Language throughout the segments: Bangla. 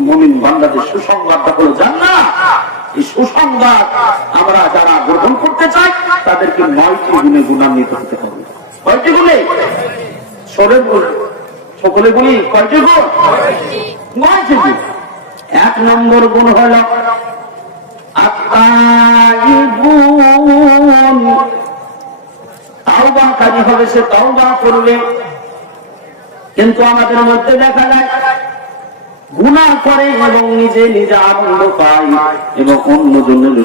মমিন বান্দাদের সুসংবাদটা হলো জান্নাত। এই সুসংবাদ আমরা যারা গ্রহণ করতে চাই, তাদেরকে নয়টি গুণে গুণান্বিত হতে হবে। কয়টি গুণে? গুণ। সকলে গুলি কয়টি গুণ? নয়টি গুণ। এক নম্বর গুণ হল হবে সে তাওবা করবে। কিন্তু আমাদের মধ্যে দেখা যায় গুণা করে এবং নিজে নিজে আনন্দ পায় এবং অন্য জনের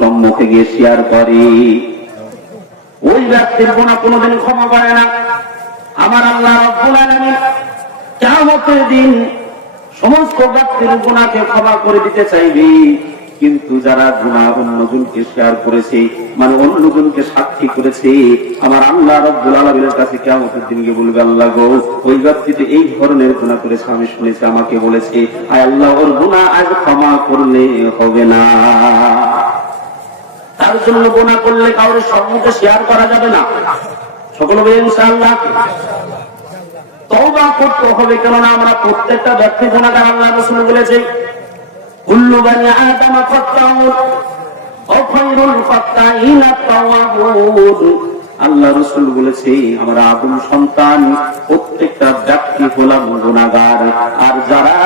সম্মুখে গিয়ে শেয়ার করে। ওই ব্যক্তির গুণা কোনোদিন ক্ষমা করে না। আমার আল্লাহ রব্বুল কিয়ামতের দিন সমস্ত ব্যক্তির গুণাকে ক্ষমা করে দিতে চাইবে। কিন্তু যারা গুণা অন্যজনকে শেয়ার করেছে মানে অন্যজনকে সাক্ষী করেছে, আমার আল্লাহ রব্বুল আলমিনের কাছে কেমতের দিন গিয়ে বলবে, আল্লাহ গো, ওই ব্যক্তিতে এই ধরনের গুণা করেছে, আমি শুনেছি, আমাকে বলেছে, আয় আল্লাহ, ওর গুণা আজ ক্ষমা করলে হবে না। তার জন্য গুণা করলে কাউরে সম্মুখে শেয়ার করা যাবে না। সকল ইনশাআল্লাহ। তওবা করতে হবে, কেননা আমরা প্রত্যেকটা ব্যক্তি গুণাগার আল্লাহ রসুল বলেছে আল্লাহ রসুল বলেছে, আমরা আদম সন্তান, প্রত্যেকটা ব্যক্তি হলাম গুণাগার আর যারা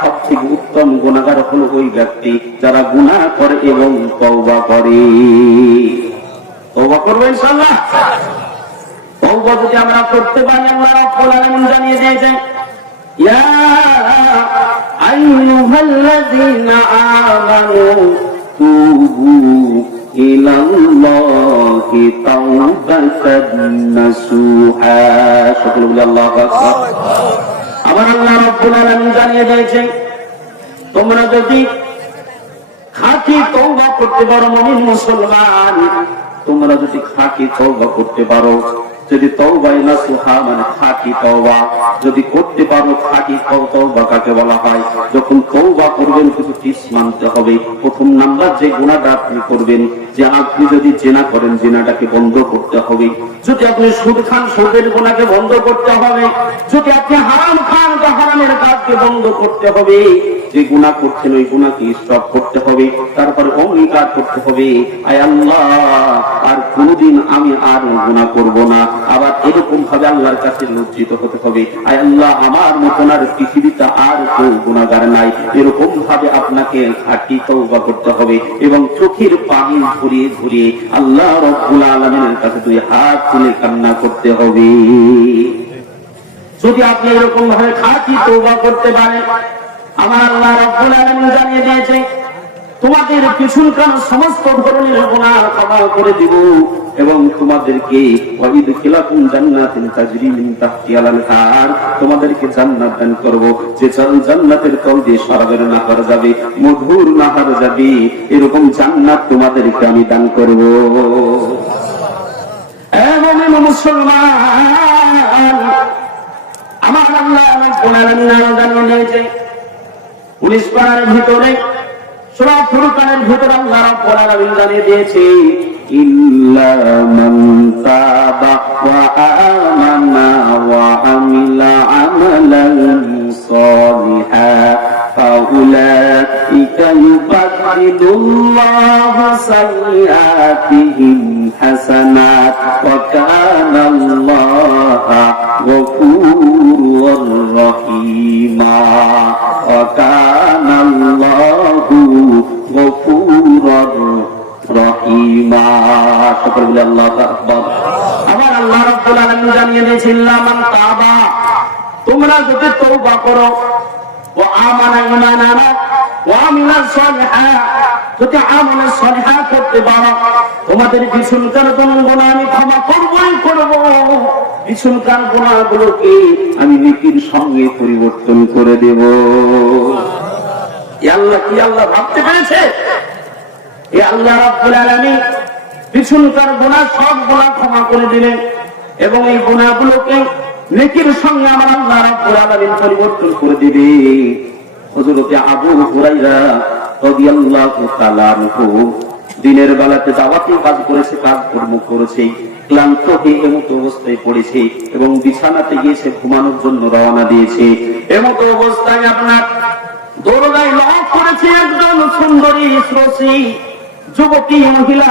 সব থেকে উত্তম গুণাগার হলো ওই ব্যক্তি যারা গুণা করে এবং তওবা করে। তওবা যদি আমরা করতে পারি আলামিন জানিয়ে দিয়েছেন ইয়া আইয়ুহাল্লাযীনা আমানু তুবু ইলাল্লাহি তাওবাতান নাসুহা সকলে বলে আল্লাহু আকবার আমার আল্লাহ রাব্বুল আলামিন জানিয়ে দিয়েছেন, তোমরা যদি খাঁটি তওবা করতে পারো, মুমিন মুসলমান, তোমরা যদি খাঁটি তওবা করতে পারো যদি তওবাই না সুহা মানে খাঁটি তওবা। যদি করতে পারো, খাঁটি তওবা কাকে বলা হয়? যখন তওবা করবেন কিছু টিস মানতে হবে। প্রথম নাম্বার যে গুণাটা আপনি করবেন, যে আপনি যদি জেনা করেন, জেনাটাকে বন্ধ করতে হবে। যদি আপনি সুদ খান, সুদের গুণাকে বন্ধ করতে হবে। যদি আপনি হারাম খান, তো হারামের কাজকে বন্ধ করতে হবে। যে গুণা করছেন, ওই গুণাকে স্টপ করতে হবে, তারপরে অঙ্গীকার করতে হবে। আয় আল্লাহ, আর কোনদিন আমি আর গুণা করব না। আবার এরকম ভাবে আল্লাহর কাছে লজ্জিত হতে হবে। আয় আল্লাহ, আমার মতন আর পৃথিবীতে আর কেউ গুণাগার নাই। এরকম ভাবে আপনাকে খাটি তৌবা করতে হবে এবং চোখের পানি ধরিয়ে ধরিয়ে আল্লাহ রব্বুল আলমের কাছে দুই হাত তুলে কান্না করতে হবে। যদি আপনি এরকম ভাবে খাঁটি তৌবা করতে পারেন আমার আল্লাহ রব্বুল আলামিন জানিয়ে দিয়েছে, তোমাদের পিছনকার সমস্ত ধরনের গুনাহ ক্ষমা করে দিব এবং তোমাদেরকে ওয়াইদ খিলাকুম জান্নাতিন তাজরি মিন তাহতিহাল আনহার তোমাদেরকে জান্নাত দান করব। যে জান্নাতের তল দিয়ে সরাবের নাহার যাবে, মধুর নাহার যাবে, এরকম জান্নাত তোমাদেরকে আমি দান করব। মুসলমান, আমার আল্লাহ আরও জানিয়ে পুলিশ পাড়ার ভিতরে সূরা ফুরকানের ভিতরে আল্লাহ রাব্বুল আলামিন জানিয়ে দিয়েছে ইল্লা মান তাবা ওয়া আমানা ওয়া আমিলা আমালান সালিহা فأولئك يبدل الله سيئاتهم حسنات وكان الله غفورا رحيما وكان আলামিন জানিয়ে দিয়েছিলাম তোমরা যদি তওবা করো ও আমানা ঈমান আনা ও আমি ক্ষমা আমি সঙ্গে পরিবর্তন করে দেব। আল্লাহ কি আল্লাহ ভাবতে পেরেছে? এ আল্লাহ রাব্বুল আলামিন গুনাহ সব গুনাহ ক্ষমা করে দিলেন। এবং এই গুনাহগুলোকে নেকির সঙ্গে আমার আল্লাহ রাব্বুল আলামিন পরিবর্তন করে দিবে। হযরতে আবু হুরায়রা রাদিয়াল্লাহু তাআলা আনহু দিনের বেলাতে দাওয়াতি কাজ করেছে কাজ কর্ম করেছে, ক্লান্ত হয়ে এমত অবস্থায় পড়েছে এবং বিছানাতে গিয়ে সে ঘুমানোর জন্য রওনা দিয়েছে। এমত অবস্থায় আপনার দৌড়ায় লক করেছে একজন সুন্দরী শ্রোষী যুবতী মহিলা।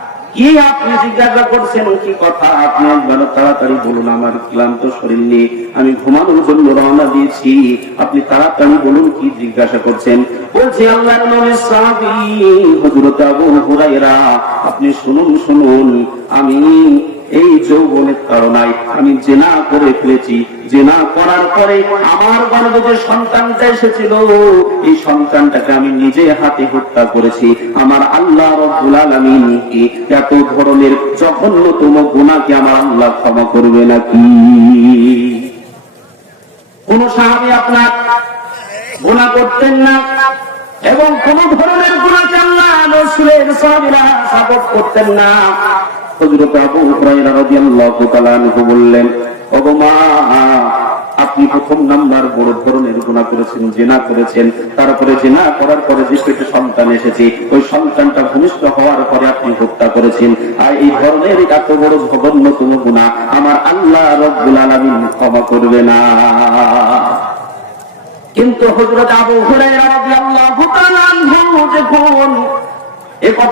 কি আপনি জিজ্ঞাসা করছেন? কি কথা? আপনি একবার তাড়াতাড়ি বলুন, আমার ক্লান্ত শরীর নিয়ে। আমি ঘুমানোর জন্য রওনা দিয়েছি। আপনি তাড়াতাড়ি বলুন, কি জিজ্ঞাসা করছেন? বলছি, আল্লাহর নবী সাহাবী, হযরত আবু হুরায়রা। আপনি শুনুন শুনুন। আমি এই যৌবনের কারণায় আমি জেনা করে ফেলেছি। জেনা করার পরে আমার গর্ভে যে সন্তানটা এসেছিল, এই সন্তানটাকে আমি নিজে হাতে হত্যা করেছি। আমার আল্লাহ রব্বুল আলামিন এত ধরনের জঘন্যতম গুণাকে আমার আল্লাহ ক্ষমা করবে নাকি? কোন সাহাবি আপনার গুণা করতেন না? এবং কোন ধরনের গুণাকে আল্লাহ রসুলের সাহাবিরা সাপোর্ট করতেন না? হযরত আবু হুরায়রা রাদিয়াল্লাহু তাআলা আনহু বললেন, ওগো মা, আপনি প্রথম নাম্বার বড় ধরনের করেছেন করেছেন। তারপরে জেনা করার পরে যে পেটে সন্তান এসেছে, ওই সন্তানটা ভূমিষ্ঠ হওয়ার পরে আপনি হত্যা করেছেন। আর এই ধরনের এত বড় জঘন্যতম গুণা আমার আল্লাহ রব্বুল আলামিন ক্ষমা করবে না। কিন্তু হযরত আবু হুরায়রা রাদিয়াল্লাহু তাআলা যখন